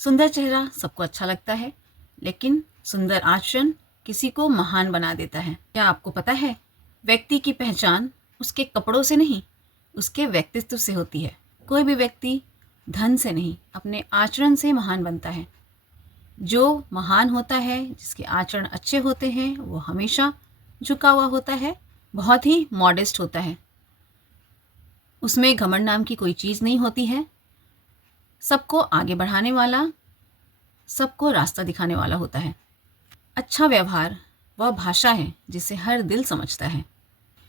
सुंदर चेहरा सबको अच्छा लगता है, लेकिन सुंदर आचरण किसी को महान बना देता है। क्या आपको पता है, व्यक्ति की पहचान उसके कपड़ों से नहीं, उसके व्यक्तित्व से होती है। कोई भी व्यक्ति धन से नहीं, अपने आचरण से महान बनता है। जो महान होता है, जिसके आचरण अच्छे होते हैं, वो हमेशा झुका हुआ होता है, बहुत ही मॉडेस्ट होता है। उसमें घमंड नाम की कोई चीज़ नहीं होती है। सबको आगे बढ़ाने वाला, सबको रास्ता दिखाने वाला होता है। अच्छा व्यवहार वह भाषा है जिसे हर दिल समझता है।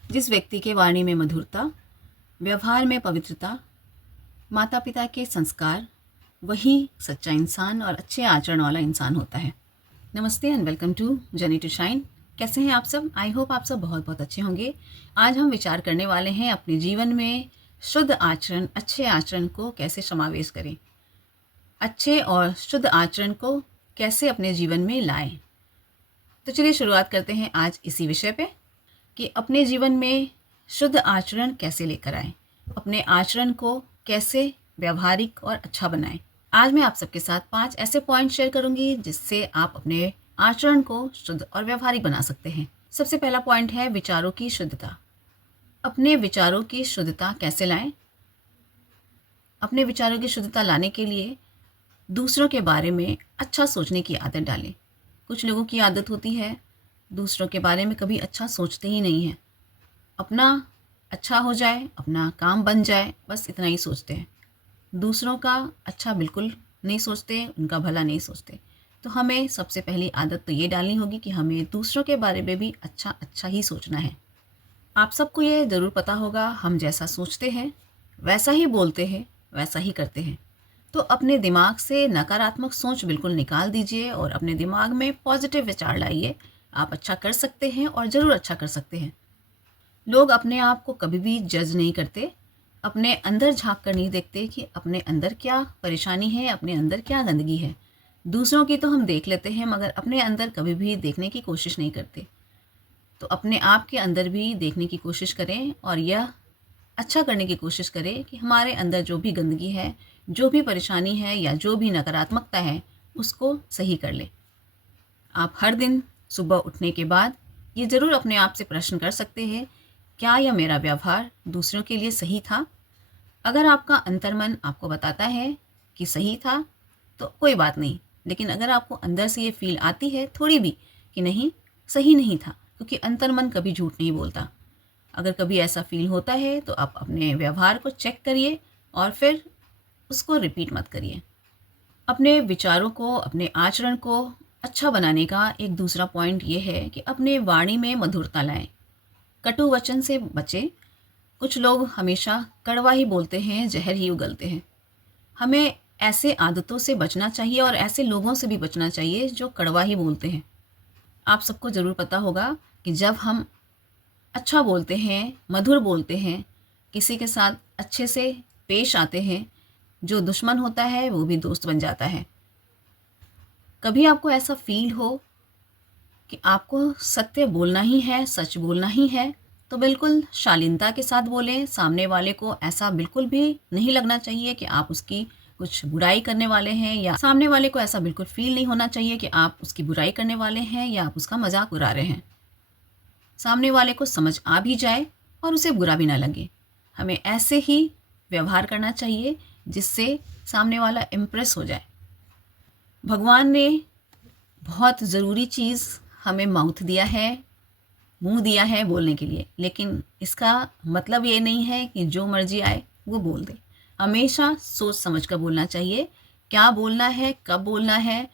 जिस व्यक्ति के वाणी में मधुरता, व्यवहार में पवित्रता, माता पिता के संस्कार, वही सच्चा इंसान और अच्छे आचरण वाला इंसान होता है। नमस्ते and welcome to Journey to Shine. कैसे हैं आप सब? आई होप आप सब बहुत बहुत अच्छे होंगे। आज हम विचार करने वाले हैं अपने जीवन में शुद्ध आचरण, अच्छे आचरण को कैसे समावेश करें, अच्छे और शुद्ध आचरण को कैसे अपने जीवन में लाएं। तो चलिए शुरुआत करते हैं आज इसी विषय पे कि अपने जीवन में शुद्ध आचरण कैसे लेकर आएं, अपने आचरण को कैसे व्यवहारिक और अच्छा बनाएं। आज मैं आप सबके साथ 5 ऐसे पॉइंट शेयर करूंगी जिससे आप अपने आचरण को शुद्ध और व्यवहारिक बना सकते हैं। सबसे पहला पॉइंट है विचारों की शुद्धता। अपने विचारों की शुद्धता कैसे लाएं? अपने विचारों की शुद्धता लाने के लिए दूसरों के बारे में अच्छा सोचने की आदत डालें। कुछ लोगों की आदत होती है दूसरों के बारे में कभी अच्छा सोचते ही नहीं है। अपना अच्छा हो जाए, अपना काम बन जाए, बस इतना ही सोचते हैं। दूसरों का अच्छा बिल्कुल नहीं सोचते, उनका भला नहीं सोचते। तो हमें सबसे पहली आदत तो ये डालनी होगी कि हमें दूसरों के बारे में भी अच्छा अच्छा ही सोचना है। आप सबको ये ज़रूर पता होगा, हम जैसा सोचते हैं वैसा ही बोलते हैं, वैसा ही करते हैं। तो अपने दिमाग से नकारात्मक सोच बिल्कुल निकाल दीजिए और अपने दिमाग में पॉजिटिव विचार लाइए। आप अच्छा कर सकते हैं और ज़रूर अच्छा कर सकते हैं। लोग अपने आप को कभी भी जज नहीं करते, अपने अंदर झांक कर नहीं देखते कि अपने अंदर क्या परेशानी है, अपने अंदर क्या गंदगी है। दूसरों की तो हम देख लेते हैं मगर अपने अंदर कभी भी देखने की कोशिश नहीं करते। तो अपने आप के अंदर भी देखने की कोशिश करें और यह अच्छा करने की कोशिश करें कि हमारे अंदर जो भी गंदगी है, जो भी परेशानी है या जो भी नकारात्मकता है, उसको सही कर लें। आप हर दिन सुबह उठने के बाद ये ज़रूर अपने आप से प्रश्न कर सकते हैं, क्या यह मेरा व्यवहार दूसरों के लिए सही था? अगर आपका अंतर्मन आपको बताता है कि सही था तो कोई बात नहीं, लेकिन अगर आपको अंदर से ये फील आती है थोड़ी भी कि नहीं, सही नहीं था, क्योंकि अंतर्मन कभी झूठ नहीं बोलता। अगर कभी ऐसा फील होता है तो आप अपने व्यवहार को चेक करिए और फिर उसको रिपीट मत करिए। अपने विचारों को, अपने आचरण को अच्छा बनाने का एक दूसरा पॉइंट ये है कि अपने वाणी में मधुरता लाएं। कटु वचन से बचें। कुछ लोग हमेशा कड़वा ही बोलते हैं, जहर ही उगलते हैं। हमें ऐसे आदतों से बचना चाहिए और ऐसे लोगों से भी बचना चाहिए जो कड़वा ही बोलते हैं। आप सबको ज़रूर पता होगा कि जब हम अच्छा बोलते हैं, मधुर बोलते हैं, किसी के साथ अच्छे से पेश आते हैं, जो दुश्मन होता है वो भी दोस्त बन जाता है। कभी आपको ऐसा फील हो कि आपको सत्य बोलना ही है, सच बोलना ही है, तो बिल्कुल शालीनता के साथ बोलें। सामने वाले को ऐसा बिल्कुल भी नहीं लगना चाहिए कि आप उसकी कुछ बुराई करने वाले हैं, या सामने वाले को ऐसा बिल्कुल फील नहीं होना चाहिए कि आप उसकी बुराई करने वाले हैं या आप उसका मजाक उड़ा रहे हैं। सामने वाले को समझ आ भी जाए और उसे बुरा भी ना लगे। हमें ऐसे ही व्यवहार करना चाहिए जिससे सामने वाला इम्प्रेस हो जाए। भगवान ने बहुत ज़रूरी चीज़ हमें माउथ दिया है, मुंह दिया है बोलने के लिए, लेकिन इसका मतलब ये नहीं है कि जो मर्जी आए वो बोल दे। हमेशा सोच समझ कर बोलना चाहिए। क्या बोलना है, कब बोलना है,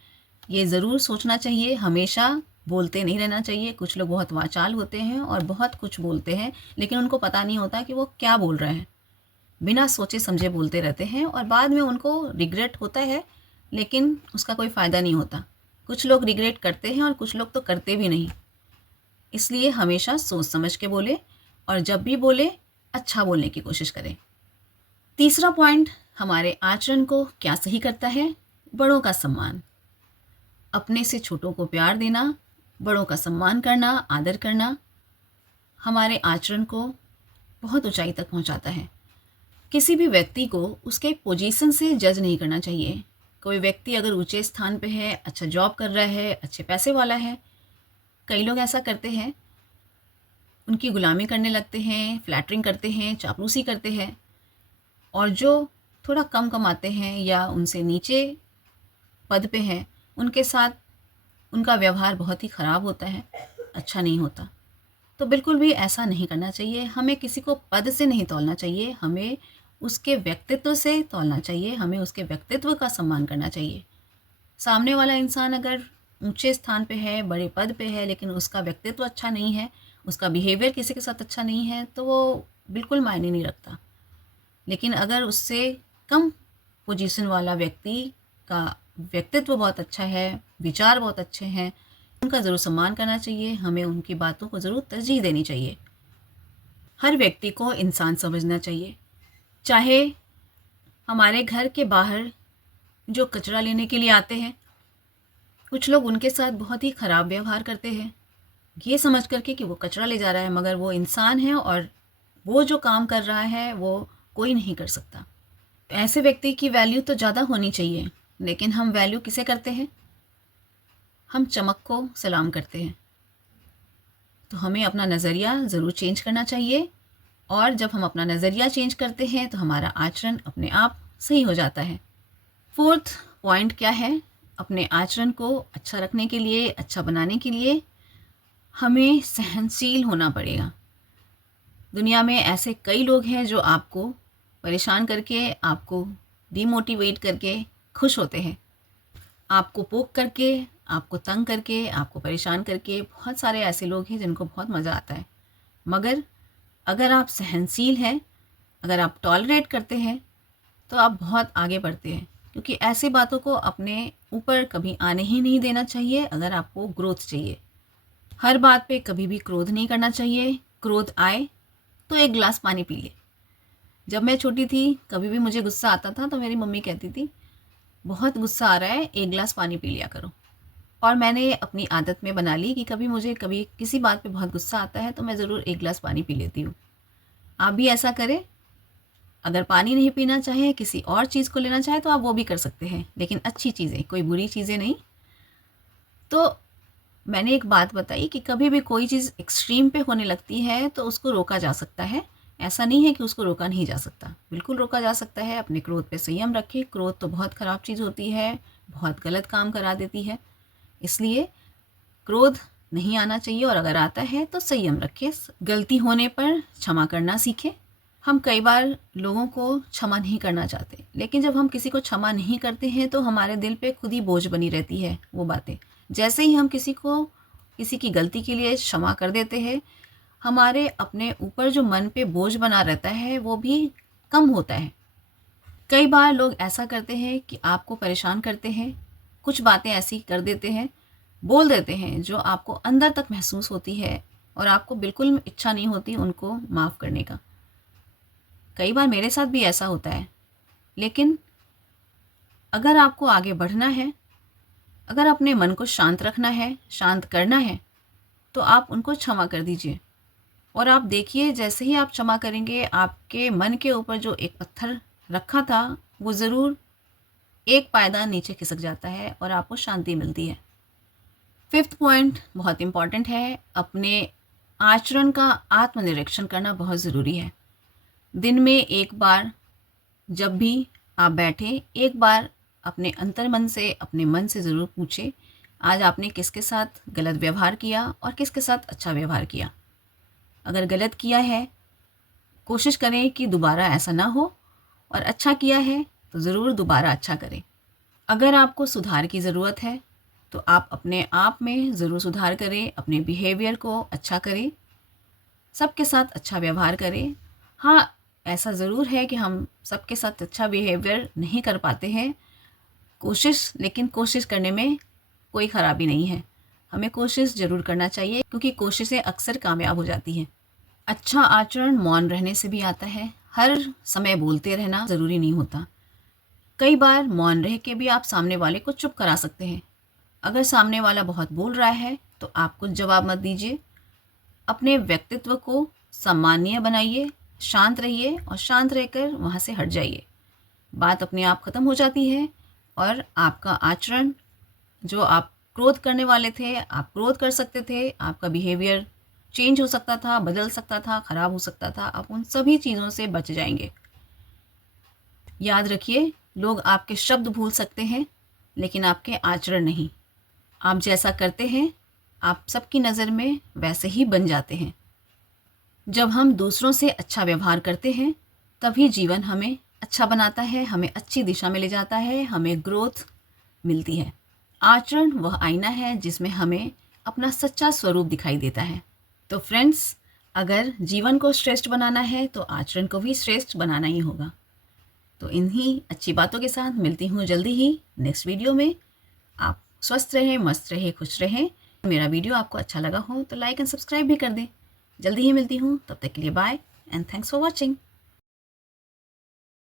ये ज़रूर सोचना चाहिए। हमेशा बोलते नहीं रहना चाहिए। कुछ लोग बहुत वाचाल होते हैं और बहुत कुछ बोलते हैं, लेकिन उनको पता नहीं होता कि वो क्या बोल रहे हैं। बिना सोचे समझे बोलते रहते हैं और बाद में उनको रिग्रेट होता है, लेकिन उसका कोई फ़ायदा नहीं होता। कुछ लोग रिग्रेट करते हैं और कुछ लोग तो करते भी नहीं। इसलिए हमेशा सोच समझ के बोले और जब भी बोले अच्छा बोलने की कोशिश करें। तीसरा पॉइंट हमारे आचरण को क्या सही करता है? बड़ों का सम्मान। अपने से छोटों को प्यार देना, बड़ों का सम्मान करना, आदर करना हमारे आचरण को बहुत ऊंचाई तक पहुंचाता है। किसी भी व्यक्ति को उसके पोजीशन से जज नहीं करना चाहिए। कोई व्यक्ति अगर ऊंचे स्थान पे है, अच्छा जॉब कर रहा है, अच्छे पैसे वाला है, कई लोग ऐसा करते हैं, उनकी गुलामी करने लगते हैं, फ्लैटरिंग करते हैं, चापलूसी करते हैं। और जो थोड़ा कम कमाते हैं या उनसे नीचे पद पे हैं, उनके साथ उनका व्यवहार बहुत ही ख़राब होता है, अच्छा नहीं होता। तो बिल्कुल भी ऐसा नहीं करना चाहिए। हमें किसी को पद से नहीं तौलना चाहिए, हमें उसके व्यक्तित्व से तौलना चाहिए, हमें उसके व्यक्तित्व का सम्मान करना चाहिए। सामने वाला इंसान अगर ऊंचे स्थान पे है, बड़े पद पे है, लेकिन उसका व्यक्तित्व अच्छा नहीं है, उसका बिहेवियर किसी के साथ अच्छा नहीं है, तो वो बिल्कुल मायने नहीं रखता। लेकिन अगर उससे कम पोजीशन वाला व्यक्ति का व्यक्तित्व बहुत अच्छा है, विचार बहुत अच्छे हैं, उनका ज़रूर सम्मान करना चाहिए, हमें उनकी बातों को ज़रूर तरजीह देनी चाहिए। हर व्यक्ति को इंसान समझना चाहिए, चाहे हमारे घर के बाहर जो कचरा लेने के लिए आते हैं, कुछ लोग उनके साथ बहुत ही ख़राब व्यवहार करते हैं, ये समझ करके कि वो कचरा ले जा रहा है, मगर वो इंसान है और वो जो काम कर रहा है वो कोई नहीं कर सकता। ऐसे व्यक्ति की वैल्यू तो ज़्यादा होनी चाहिए, लेकिन हम वैल्यू किसे करते हैं? हम चमक को सलाम करते हैं। तो हमें अपना नज़रिया ज़रूर चेंज करना चाहिए, और जब हम अपना नज़रिया चेंज करते हैं तो हमारा आचरण अपने आप सही हो जाता है। फोर्थ पॉइंट क्या है? अपने आचरण को अच्छा रखने के लिए, अच्छा बनाने के लिए हमें सहनशील होना पड़ेगा। दुनिया में ऐसे कई लोग हैं जो आपको परेशान करके, आपको डिमोटिवेट करके खुश होते हैं। आपको पोक करके, आपको तंग करके, आपको परेशान करके, बहुत सारे ऐसे लोग हैं जिनको बहुत मज़ा आता है। मगर अगर आप सहनशील हैं, अगर आप टॉलरेट करते हैं, तो आप बहुत आगे बढ़ते हैं, क्योंकि ऐसी बातों को अपने ऊपर कभी आने ही नहीं देना चाहिए। अगर आपको ग्रोथ चाहिए, हर बात पे कभी भी क्रोध नहीं करना चाहिए। क्रोध आए तो एक गिलास पानी पी ले। जब मैं छोटी थी, कभी भी मुझे गुस्सा आता था तो मेरी मम्मी कहती थी, बहुत गुस्सा आ रहा है, एक गिलास पानी पी लिया करो। और मैंने अपनी आदत में बना ली कि कभी किसी बात पे बहुत गुस्सा आता है तो मैं ज़रूर एक गिलास पानी पी लेती हूँ। आप भी ऐसा करें। अगर पानी नहीं पीना चाहे, किसी और चीज़ को लेना चाहे तो आप वो भी कर सकते हैं, लेकिन अच्छी चीज़ें, कोई बुरी चीज़ें नहीं। तो मैंने एक बात बताई कि कभी भी कोई चीज़ एक्सट्रीम पे होने लगती है तो उसको रोका जा सकता है। ऐसा नहीं है कि उसको रोका नहीं जा सकता, बिल्कुल रोका जा सकता है। अपने क्रोध पे संयम रखें। क्रोध तो बहुत ख़राब चीज़ होती है, बहुत गलत काम करा देती है, इसलिए क्रोध नहीं आना चाहिए, और अगर आता है तो संयम रखें। गलती होने पर क्षमा करना सीखें। हम कई बार लोगों को क्षमा नहीं करना चाहते, लेकिन जब हम किसी को क्षमा नहीं करते हैं तो हमारे दिल पे खुद ही बोझ बनी रहती है वो बातें। जैसे ही हम किसी की गलती के लिए क्षमा कर देते हैं, हमारे अपने ऊपर जो मन पे बोझ बना रहता है वो भी कम होता है। कई बार लोग ऐसा करते हैं कि आपको परेशान करते हैं, कुछ बातें ऐसी कर देते हैं, बोल देते हैं जो आपको अंदर तक महसूस होती है, और आपको बिल्कुल इच्छा नहीं होती उनको माफ़ करने का। कई बार मेरे साथ भी ऐसा होता है, लेकिन अगर आपको आगे बढ़ना है, अगर अपने मन को शांत रखना है, शांत करना है, तो आप उनको क्षमा कर दीजिए। और आप देखिए, जैसे ही आप क्षमा करेंगे, आपके मन के ऊपर जो एक पत्थर रखा था वो ज़रूर एक पायदान नीचे खिसक जाता है और आपको शांति मिलती है। फिफ्थ पॉइंट बहुत इम्पॉर्टेंट है। अपने आचरण का आत्मनिरीक्षण करना बहुत ज़रूरी है। दिन में एक बार जब भी आप बैठें, एक बार अपने अंतर्मन से, अपने मन से ज़रूर पूछें, आज आपने किसके साथ गलत व्यवहार किया और किसके साथ अच्छा व्यवहार किया। अगर गलत किया है, कोशिश करें कि दोबारा ऐसा ना हो, और अच्छा किया है तो ज़रूर दोबारा अच्छा करें। अगर आपको सुधार की ज़रूरत है तो आप अपने आप में ज़रूर सुधार करें, अपने बिहेवियर को अच्छा करें, सबके साथ अच्छा व्यवहार करें। हाँ, ऐसा ज़रूर है कि हम सबके साथ अच्छा बिहेवियर नहीं कर पाते हैं, लेकिन कोशिश करने में कोई ख़राबी नहीं है। हमें कोशिश ज़रूर करना चाहिए, क्योंकि कोशिशें अक्सर कामयाब हो जाती हैं। अच्छा आचरण मौन रहने से भी आता है। हर समय बोलते रहना ज़रूरी नहीं होता। कई बार मौन रह के भी आप सामने वाले को चुप करा सकते हैं। अगर सामने वाला बहुत बोल रहा है तो आप कुछ जवाब मत दीजिए। अपने व्यक्तित्व को सम्माननीय बनाइए, शांत रहिए, और शांत रहकर वहाँ से हट जाइए। बात अपने आप ख़त्म हो जाती है। और आपका आचरण, जो आप क्रोध करने वाले थे, आप क्रोध कर सकते थे, आपका बिहेवियर चेंज हो सकता था, बदल सकता था, ख़राब हो सकता था, आप उन सभी चीज़ों से बच जाएंगे। याद रखिए, लोग आपके शब्द भूल सकते हैं लेकिन आपके आचरण नहीं। आप जैसा करते हैं, आप सबकी नज़र में वैसे ही बन जाते हैं। जब हम दूसरों से अच्छा व्यवहार करते हैं, तभी जीवन हमें अच्छा बनाता है, हमें अच्छी दिशा में ले जाता है, हमें ग्रोथ मिलती है। आचरण वह आईना है जिसमें हमें अपना सच्चा स्वरूप दिखाई देता है। तो फ्रेंड्स, अगर जीवन को श्रेष्ठ बनाना है तो आचरण को भी श्रेष्ठ बनाना ही होगा। तो इन्हीं अच्छी बातों के साथ मिलती हूँ जल्दी ही नेक्स्ट वीडियो में। आप स्वस्थ रहें, मस्त रहें, खुश रहें। मेरा वीडियो आपको अच्छा लगा हो तो लाइक एंड सब्सक्राइब भी कर दें। जल्दी ही मिलती हूँ, तब तक के लिए bye and thanks for watching.